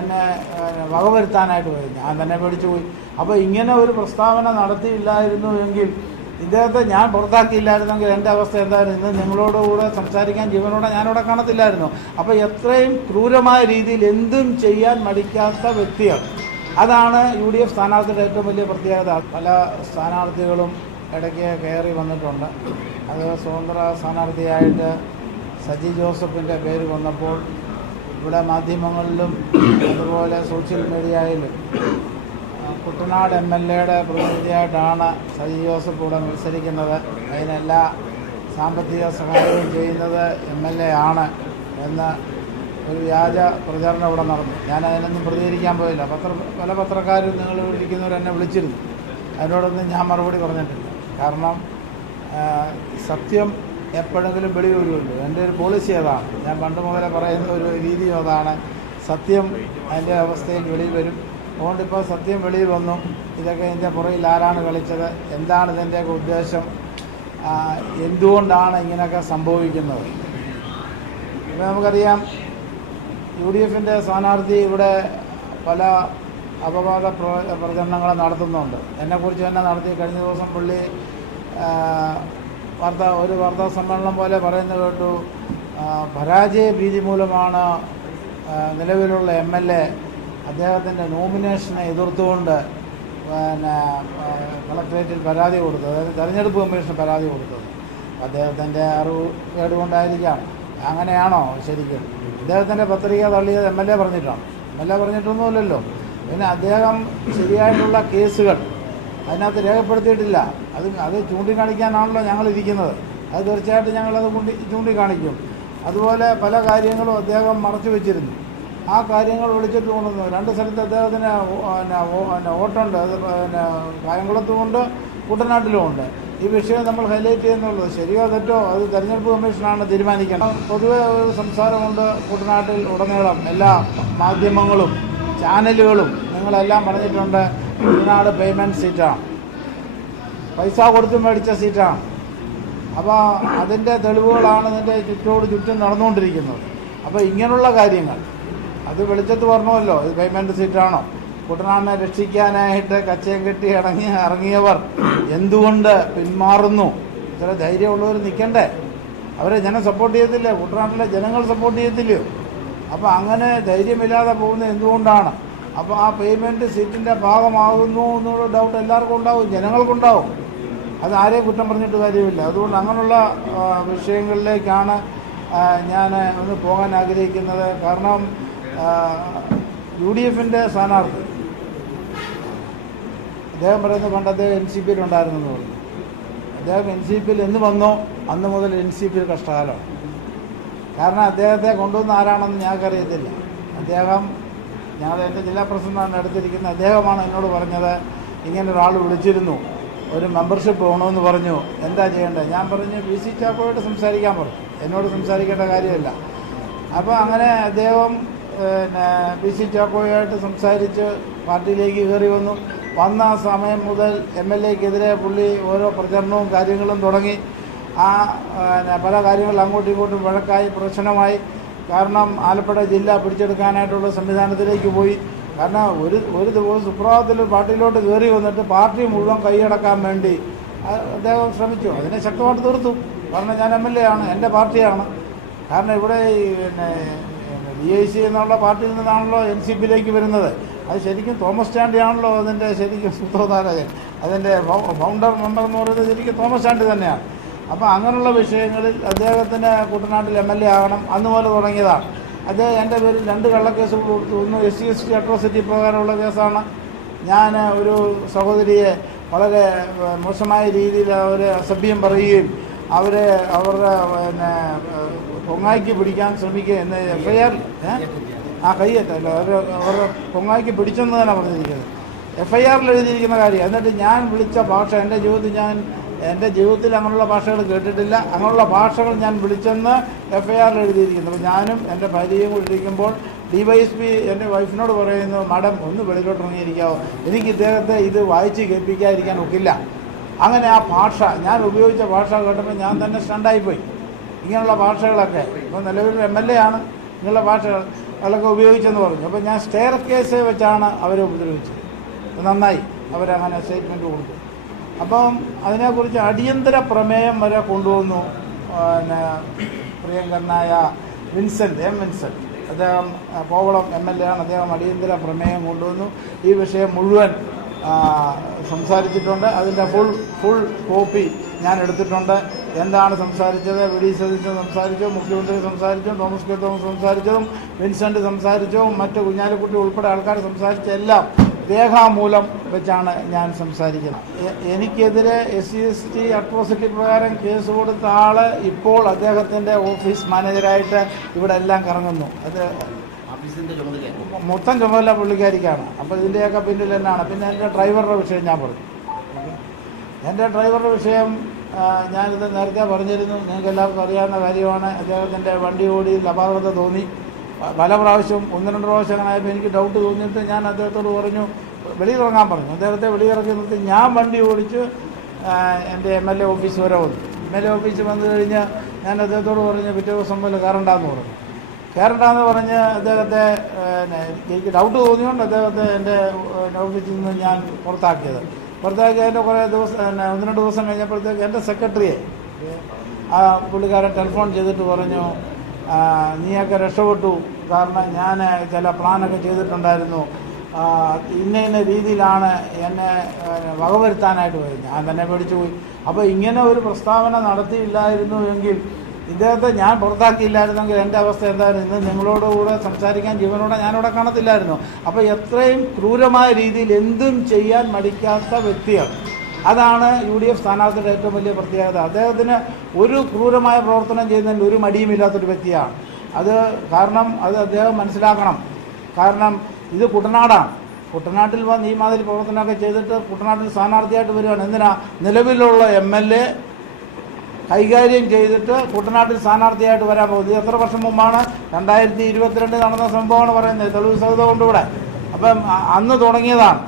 എന്നെ വകവരുത്താനായിട്ട് പോയി. ഞാൻ തന്നെ പേടിച്ചു പോയി. അപ്പോൾ ഇങ്ങനെ ഒരു പ്രസ്താവന നടത്തിയില്ലായിരുന്നു എങ്കിൽ, ഇദ്ദേഹത്തെ ഞാൻ പുറത്താക്കിയില്ലായിരുന്നെങ്കിൽ എൻ്റെ അവസ്ഥ എന്തായിരുന്നു? ഇന്ന് നിങ്ങളോടുകൂടെ സംസാരിക്കാൻ ജീവനോടെ ഞാനിവിടെ കാണത്തില്ലായിരുന്നു. അപ്പോൾ എത്രയും ക്രൂരമായ രീതിയിൽ എന്തും ചെയ്യാൻ മടിക്കാത്ത വ്യക്തികൾ. അതാണ് UDF സ്ഥാനാർത്ഥിയുടെ ഏറ്റവും വലിയ പ്രത്യേകത. പല സ്ഥാനാർത്ഥികളും ഇടയ്ക്ക് കയറി വന്നിട്ടുണ്ട്. അത് സ്വതന്ത്ര സ്ഥാനാർത്ഥിയായിട്ട് സജി ജോസഫിൻ്റെ പേര് വന്നപ്പോൾ ഇവിടെ മാധ്യമങ്ങളിലും അതുപോലെ സോഷ്യൽ മീഡിയയിലും കുട്ടനാട് MLAയുടെ പ്രതിനിധിയായിട്ടാണ് സജി ജോസഫ് ഇവിടെ മത്സരിക്കുന്നത്, അതിനെല്ലാ സാമ്പത്തിക സഹായവും ചെയ്യുന്നത് MLA ആണ് എന്ന് ഒരു വ്യാജ പ്രചാരണം ഇവിടെ നടന്നു. ഞാൻ അതിനൊന്നും പ്രതികരിക്കാൻ പോയില്ല. പല പത്രക്കാരും നിങ്ങൾ ഇരിക്കുന്നവർ എന്നെ വിളിച്ചിരുന്നു. അതിനോടൊന്നും ഞാൻ മറുപടി പറഞ്ഞിട്ടില്ല. കാരണം സത്യം എപ്പോഴെങ്കിലും വെളി വരുമല്ലോ. എൻ്റെ ഒരു പോളിസി അതാണ്. ഞാൻ പണ്ട് മുതലേ പറയുന്ന ഒരു രീതിയും അതാണ്. സത്യം അതിൻ്റെ അവസ്ഥയിൽ വെളിയിൽ വരും. അതുകൊണ്ടിപ്പോൾ സത്യം വെളിയിൽ വന്നു. ഇതൊക്കെ ഇതിൻ്റെ പുറകിൽ ആരാണ് കളിച്ചത്, എന്താണ് ഇതിൻ്റെയൊക്കെ ഉദ്ദേശം, എന്തുകൊണ്ടാണ് ഇങ്ങനെയൊക്കെ സംഭവിക്കുന്നത്. ഇപ്പോൾ നമുക്കറിയാം, UDFൻ്റെ സ്ഥാനാർത്ഥി ഇവിടെ പല അപവാദ പ്രചരണങ്ങൾ നടത്തുന്നുണ്ട്. എന്നെക്കുറിച്ച് തന്നെ നടത്തി. കഴിഞ്ഞ ദിവസം പുള്ളി ഒരു വാർത്താ സമ്മേളനം പോലെ പറയുന്നത് കേട്ടു, പരാജയ ഭീതി മൂലമാണ് നിലവിലുള്ള MLA അദ്ദേഹത്തിൻ്റെ നോമിനേഷനെ എതിർത്തുകൊണ്ട് കളക്ട്രേറ്റിൽ പരാതി കൊടുത്തത്, അതായത് തെരഞ്ഞെടുപ്പ് കമ്മീഷന് പരാതി കൊടുത്തത്. അദ്ദേഹത്തിൻ്റെ അറിവ് കേടുകൊണ്ടായിരിക്കാം. അങ്ങനെയാണോ ശരിക്കും? അദ്ദേഹത്തിൻ്റെ പത്രിക തള്ളിയത് MLA പറഞ്ഞിട്ടാണ്? MLA പറഞ്ഞിട്ടൊന്നുമില്ലല്ലോ. പിന്നെ അദ്ദേഹം ശരിയായിട്ടുള്ള കേസുകൾ അതിനകത്ത് രേഖപ്പെടുത്തിയിട്ടില്ല. അത് ചൂണ്ടിക്കാണിക്കാനാണല്ലോ ഞങ്ങളിരിക്കുന്നത്. അത് തീർച്ചയായിട്ടും ഞങ്ങളത് ചൂണ്ടിക്കാണിക്കും. അതുപോലെ പല കാര്യങ്ങളും അദ്ദേഹം മറച്ചു വെച്ചിരുന്നു. ആ കാര്യങ്ങൾ വിളിച്ചിട്ട് കൊണ്ടുവന്നു. 2 സ്ഥലത്ത് അദ്ദേഹത്തിന് വോട്ടുണ്ട്. അത് കായംകുളത്തുമുണ്ട്, കുട്ടനാട്ടിലുമുണ്ട്. ഈ വിഷയം നമ്മൾ ഹൈലൈറ്റ് ചെയ്യുന്നുള്ളത് ശരിയോ തെറ്റോ അത് തെരഞ്ഞെടുപ്പ് കമ്മീഷനാണ് തീരുമാനിക്കണം. പൊതുവെ ഒരു സംസാരമുണ്ട് കുട്ടനാട്ടിൽ ഉടനീളം. എല്ലാ മാധ്യമങ്ങളും ചാനലുകളും നിങ്ങളെല്ലാം പറഞ്ഞിട്ടുണ്ട്, കുട്ടനാട് പേയ്മെൻറ്റ് സീറ്റാണ്, പൈസ കൊടുത്ത് മേടിച്ച സീറ്റാണ്. അപ്പോൾ അതിൻ്റെ തെളിവുകളാണ് ഇതിൻ്റെ ചുറ്റും നടന്നുകൊണ്ടിരിക്കുന്നത്. അപ്പോൾ ഇങ്ങനെയുള്ള കാര്യങ്ങൾ അത് വെളിച്ചത്ത് പറഞ്ഞല്ലോ. ഇത് പേയ്മെൻറ്റ് സീറ്റാണോ? കുട്ടനാടിനെ രക്ഷിക്കാനായിട്ട് കച്ചയം കെട്ടി ഇറങ്ങിയവർ എന്തുകൊണ്ട് പിന്മാറുന്നു? ഇത്ര ധൈര്യമുള്ളവർ നിൽക്കണ്ടേ? അവരെ ജനം സപ്പോർട്ട് ചെയ്യത്തില്ലേ? കുട്ടനാട്ടിലെ ജനങ്ങൾ സപ്പോർട്ട് ചെയ്യത്തില്ലയോ? അപ്പോൾ അങ്ങനെ ധൈര്യമില്ലാതെ പോകുന്നത് എന്തുകൊണ്ടാണ്? അപ്പോൾ ആ പേയ്മെൻറ്റ് സീറ്റിൻ്റെ ഭാഗമാകുന്നു എന്നുള്ള ഡൗട്ട് എല്ലാവർക്കും ഉണ്ടാവും, ജനങ്ങൾക്കുണ്ടാവും. അത് ആരെയും കുറ്റം പറഞ്ഞിട്ട് കാര്യമില്ല. അതുകൊണ്ട് അങ്ങനെയുള്ള വിഷയങ്ങളിലേക്കാണ് ഞാൻ ഒന്ന് പോകാൻ ആഗ്രഹിക്കുന്നത്. കാരണം UDFൻ്റെ സ്ഥാനാർത്ഥി അദ്ദേഹം പറയുന്നത് പണ്ട് അദ്ദേഹം NCPയിൽ ഉണ്ടായിരുന്നെന്ന് പറഞ്ഞു. അദ്ദേഹം NCPയിൽ എന്ന് വന്നോ അന്ന് മുതൽ NCPയിൽ കഷ്ടകാലമാണ്. കാരണം അദ്ദേഹത്തെ കൊണ്ടുവന്ന ആരാണെന്ന് ഞങ്ങൾക്കറിയത്തില്ല. അദ്ദേഹം എൻ്റെ ജില്ലാ പ്രസിഡന്റാണ് അടുത്തിരിക്കുന്നത്. അദ്ദേഹമാണ് എന്നോട് പറഞ്ഞത്, ഇങ്ങനെ ഒരാൾ വിളിച്ചിരുന്നു, ഒരു മെമ്പർഷിപ്പ് വേണമെന്ന് പറഞ്ഞു, എന്താ ചെയ്യേണ്ടത്? ഞാൻ പറഞ്ഞു PC ചാക്കോയോട് സംസാരിക്കാൻ പറഞ്ഞു. എന്നോട് സംസാരിക്കേണ്ട കാര്യമില്ല. അപ്പോൾ അങ്ങനെ അദ്ദേഹം PC ചാക്കോയുമായിട്ട് സംസാരിച്ച് പാർട്ടിയിലേക്ക് കയറി വന്ന സമയം മുതൽ MLAക്കെതിരെ പുള്ളി ഓരോ പ്രചരണവും കാര്യങ്ങളും തുടങ്ങി. പല കാര്യങ്ങളും അങ്ങോട്ടും ഇങ്ങോട്ടും വഴക്കായി, പ്രശ്നമായി. കാരണം ആലപ്പുഴ ജില്ല പിടിച്ചെടുക്കാനായിട്ടുള്ള സംവിധാനത്തിലേക്ക് പോയി. കാരണം ഒരു ദിവസം സുപ്രഭാതത്തിൽ പാർട്ടിയിലോട്ട് കയറി വന്നിട്ട് പാർട്ടി മുഴുവൻ കൈയടക്കാൻ വേണ്ടി അദ്ദേഹം ശ്രമിച്ചു. അതിനെ ശക്തമായിട്ട് തീർത്തു. കാരണം ഞാൻ MLA ആണ്, എൻ്റെ പാർട്ടിയാണ്. കാരണം ഇവിടെ DIC എന്നുള്ള പാർട്ടിയിൽ നിന്നാണല്ലോ NCPയിലേക്ക് വരുന്നത്. അത് ശരിക്കും തോമസ് ചാണ്ടി ആണല്ലോ അതിൻ്റെ ശരിക്കും സൂത്രധാരകൻ. അതിൻ്റെ ഫൗണ്ടർ മെമ്പർ എന്ന് പറയുന്നത് ശരിക്കും തോമസ് ചാണ്ടി തന്നെയാണ്. അപ്പോൾ അങ്ങനെയുള്ള വിഷയങ്ങളിൽ അദ്ദേഹത്തിന് കുട്ടനാട്ടിൽ MLA ആകണം അന്ന് പോലെ തുടങ്ങിയതാണ്. അദ്ദേഹം എൻ്റെ പേരിൽ 2 കള്ളക്കേസുകൾ കൊടുത്തു. ഒന്ന് SC/ST അട്രോസിറ്റി പ്രകാരമുള്ള കേസാണ്. ഞാൻ ഒരു സഹോദരിയെ വളരെ മോശമായ രീതിയിൽ അവരെ അസഭ്യം പറയുകയും അവരുടെ പൊങ്ങായ്ക്ക് പിടിക്കാൻ ശ്രമിക്കുക എന്ന് FIR കയ്യേറ്റല്ല, അവരുടെ പൊങ്ങായ്ക്ക് പിടിച്ചെന്ന് തന്നെ പറഞ്ഞിരിക്കുന്നത്. FIRൽ എഴുതിയിരിക്കുന്ന കാര്യം. എന്നിട്ട് ഞാൻ വിളിച്ച ഭാഷ എൻ്റെ ജീവിതത്തിൽ അങ്ങനെയുള്ള ഭാഷകൾ കേട്ടിട്ടില്ല. അങ്ങനെയുള്ള ഭാഷകൾ ഞാൻ വിളിച്ചെന്ന് FIRൽ എഴുതിയിരിക്കുന്നു. അപ്പോൾ ഞാനും എൻ്റെ ഭാര്യയും കൂടി ഇരിക്കുമ്പോൾ DYSP എൻ്റെ വൈഫിനോട് പറയുന്നു, മാഡം ഒന്ന് വെളിയിലോട്ട് ഇറങ്ങിയിരിക്കാവോ, എനിക്ക് ഇദ്ദേഹത്തെ ഇത് വായിച്ച് കേൾപ്പിക്കാതിരിക്കാൻ ഒക്കില്ല. അങ്ങനെ ആ ഭാഷ, ഞാൻ ഉപയോഗിച്ച ഭാഷ കേട്ടപ്പോൾ ഞാൻ തന്നെ സ്റ്റണ്ടായിപ്പോയി. ഇങ്ങനെയുള്ള ഭാഷകളൊക്കെ ഇപ്പോൾ നിലവിൽ MLA ആണ്, ഇങ്ങനെയുള്ള ഭാഷകൾ. അതൊക്കെ ഉപയോഗിച്ചെന്ന് പറഞ്ഞു. അപ്പോൾ ഞാൻ സ്റ്റെയർ കേസ് വെച്ചാണ് അവരെ ഉപദ്രവിച്ചത്. നന്നായി അവരങ്ങനെ സ്റ്റേറ്റ്മെൻറ്റ് കൊടുത്തു. അപ്പം അതിനെക്കുറിച്ച് അടിയന്തര പ്രമേയം വരെ കൊണ്ടുവന്നു. പിന്നെ പ്രിയങ്കരനായ വിൻസെൻറ്റ് അദ്ദേഹം കോവളം MLA ആണ്. അദ്ദേഹം അടിയന്തര പ്രമേയം കൊണ്ടുവന്നു. ഈ വിഷയം മുഴുവൻ സംസാരിച്ചിട്ടുണ്ട്. അതിൻ്റെ ഫുൾ കോപ്പി ഞാൻ എടുത്തിട്ടുണ്ട്. എന്താണ് സംസാരിച്ചത്, വി.ഡി. സതീശൻ സംസാരിച്ചു, മുഖ്യമന്ത്രി സംസാരിച്ചു, തോമസ് കെ തോമസ് സംസാരിച്ചതും വിൻസെൻ്റ് സംസാരിച്ചതും മറ്റ് കുഞ്ഞാലിക്കുട്ടി ഉൾപ്പെടെ ആൾക്കാർ സംസാരിച്ച എല്ലാം രേഖാമൂലം വെച്ചാണ് ഞാൻ സംസാരിക്കുന്നത്. എനിക്കെതിരെ SC/ST അട്രോസിറ്റി പ്രകാരം കേസ് കൊടുത്ത ആൾ ഇപ്പോൾ അദ്ദേഹത്തിൻ്റെ ഓഫീസ് മാനേജരായിട്ട് ഇവിടെ എല്ലാം കറങ്ങുന്നു. അത് മൊത്തം ചുമതല പുള്ളിക്കാരിക്കാണ്. അപ്പോൾ ഇതിൻ്റെയൊക്കെ പിന്നിൽ എന്നാണ്. പിന്നെ എൻ്റെ ഡ്രൈവറുടെ വിഷയം ഞാൻ പറഞ്ഞു. എൻ്റെ ഡ്രൈവറുടെ വിഷയം ഞാനിത് നേരത്തെ പറഞ്ഞിരുന്നു. നിങ്ങൾക്ക് എല്ലാവർക്കും അറിയാവുന്ന കാര്യമാണ്. അദ്ദേഹത്തിൻ്റെ വണ്ടി ഓടി അപാകത തോന്നി. പല പ്രാവശ്യവും 1-2 പ്രാവശ്യങ്ങളായപ്പോൾ എനിക്ക് ഡൗട്ട് തോന്നിയിട്ട് ഞാൻ അദ്ദേഹത്തോട് പറഞ്ഞു, വെളിയിലിറങ്ങാൻ പറഞ്ഞു. അദ്ദേഹത്തെ വെളിയിറക്കി നിർത്തി ഞാൻ വണ്ടി ഓടിച്ച് എൻ്റെ MLA ഓഫീസ് വരെ വന്നു. MLA ഓഫീസ് വന്നു കഴിഞ്ഞ് ഞാൻ അദ്ദേഹത്തോട് പറഞ്ഞ് പിറ്റേ ദിവസം പോലെ കയറണ്ടെന്ന് പറഞ്ഞ് അദ്ദേഹത്തെ എനിക്ക് ഡൗട്ട് തോന്നിയുകൊണ്ട് അദ്ദേഹത്തെ എൻ്റെ ഓഫീസിൽ നിന്ന് ഞാൻ പുറത്താക്കിയതിൻ്റെ കുറേ ദിവസം 1-2 ദിവസം കഴിഞ്ഞപ്പോഴത്തേക്ക് എൻ്റെ സെക്രട്ടറിയെ ആ പുള്ളിക്കാരൻ ടെലിഫോൺ ചെയ്തിട്ട് പറഞ്ഞു, നീയൊക്കെ രക്ഷപ്പെട്ടു. കാരണം ഞാൻ ചില പ്ലാനൊക്കെ ചെയ്തിട്ടുണ്ടായിരുന്നു. ഇന്ന രീതിയിലാണ് എന്നെ വകവരുത്താനായിട്ട് പോയി. ഞാൻ തന്നെ പേടിച്ചു പോയി. അപ്പോൾ ഇങ്ങനെ ഒരു പ്രസ്താവന നടത്തിയില്ലായിരുന്നു എങ്കിൽ, ഇദ്ദേഹത്തെ ഞാൻ പുറത്താക്കിയില്ലായിരുന്നെങ്കിൽ എൻ്റെ അവസ്ഥ എന്തായിരുന്നു? ഇന്ന് നിങ്ങളോടുകൂടെ സംസാരിക്കാൻ ജീവനോടെ ഞാനിവിടെ കാണത്തില്ലായിരുന്നു. അപ്പോൾ എത്രയും ക്രൂരമായ രീതിയിൽ എന്തും ചെയ്യാൻ മടിക്കാത്ത വ്യക്തിയാണ്. അതാണ് UDF സ്ഥാനാർത്ഥിയുടെ ഏറ്റവും വലിയ പ്രത്യേകത. അദ്ദേഹത്തിന് ഒരു ക്രൂരമായ പ്രവർത്തനം ചെയ്യുന്നതിൽ ഒരു മടിയുമില്ലാത്തൊരു വ്യക്തിയാണ്. കാരണം അദ്ദേഹം മനസ്സിലാക്കണം. കാരണം ഇത് കുട്ടനാടാണ്. കുട്ടനാട്ടിൽ വന്ന് ഈ മാതിരി പ്രവർത്തനമൊക്കെ ചെയ്തിട്ട് കുട്ടനാട്ടിൽ സ്ഥാനാർത്ഥിയായിട്ട് വരികയാണ്. എന്തിനാ? നിലവിലുള്ള MLA കൈകാര്യം ചെയ്തിട്ട് കുട്ടനാട്ടിൽ സ്ഥാനാർത്ഥിയായിട്ട് വരാൻ പോകുന്നത്. ഇത് എത്ര വർഷം മുമ്പാണ്? 2022 നടന്ന സംഭവമാണ് പറയുന്നത്. തെളിവ് സഹിതം കൊണ്ടിവിടെ. അപ്പം അന്ന് തുടങ്ങിയതാണ്.